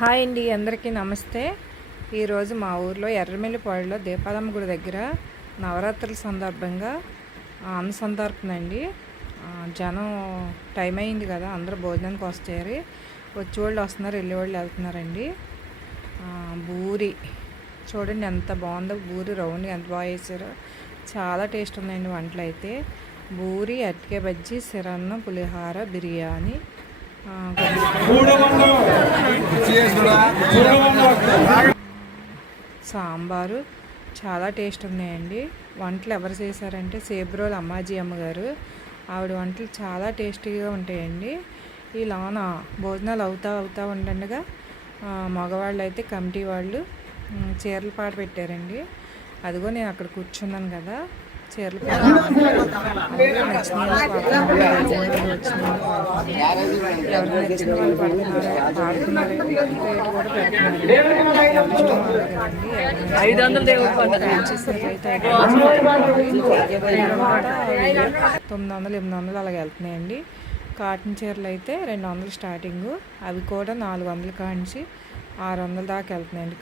Hi అండి, అందరికీ నమస్తే. ఈరోజు మా ఊర్లో ఎర్రమిల్లిపాడులో దీపాలమ్మ గుడి దగ్గర నవరాత్రుల సందర్భంగా అన్న సందర్భం అండి. జనం టైం అయింది కదా, అందరూ భోజనానికి వచ్చారు. వచ్చేవాళ్ళు వస్తున్నారు, వెళ్ళేవాళ్ళు వెళ్తున్నారండి. బూరి చూడండి ఎంత బాగుందో, బూరి రౌండ్ ఎంత బాగా వేసారో. చాలా టేస్ట్ ఉన్నాయండి వంటలు అయితే. బూరి, అరటికాయ బజ్జీ, సిరన్నం, పులిహార, బిర్యానీ, సాంబారు చాలా టేస్ట్ ఉన్నాయండి. వంటలు ఎవరు చేశారంటే సేబ్రోలు అమ్మాజీ అమ్మగారు. ఆవిడ వంటలు చాలా టేస్టీగా ఉంటాయండి. ఈ లోన భోజనాలు అవుతా ఉండగా మగవాళ్ళు అయితే కమిటీ వాళ్ళు చీరల పాట పెట్టారండి. అదిగో నేను అక్కడ కూర్చున్నాను కదా, చీరలు ఎవరు నచ్చిన వాళ్ళు పాడుతున్నారు, రేటు కూడా పెడుతున్నారు. 900, 800 అలాగ వెళ్తున్నాయండి. కాటన్ చీరలు అయితే 200 స్టార్టింగ్, అవి కూడా 400 కాంచి 600 దాకా వెళ్తున్నాయండి.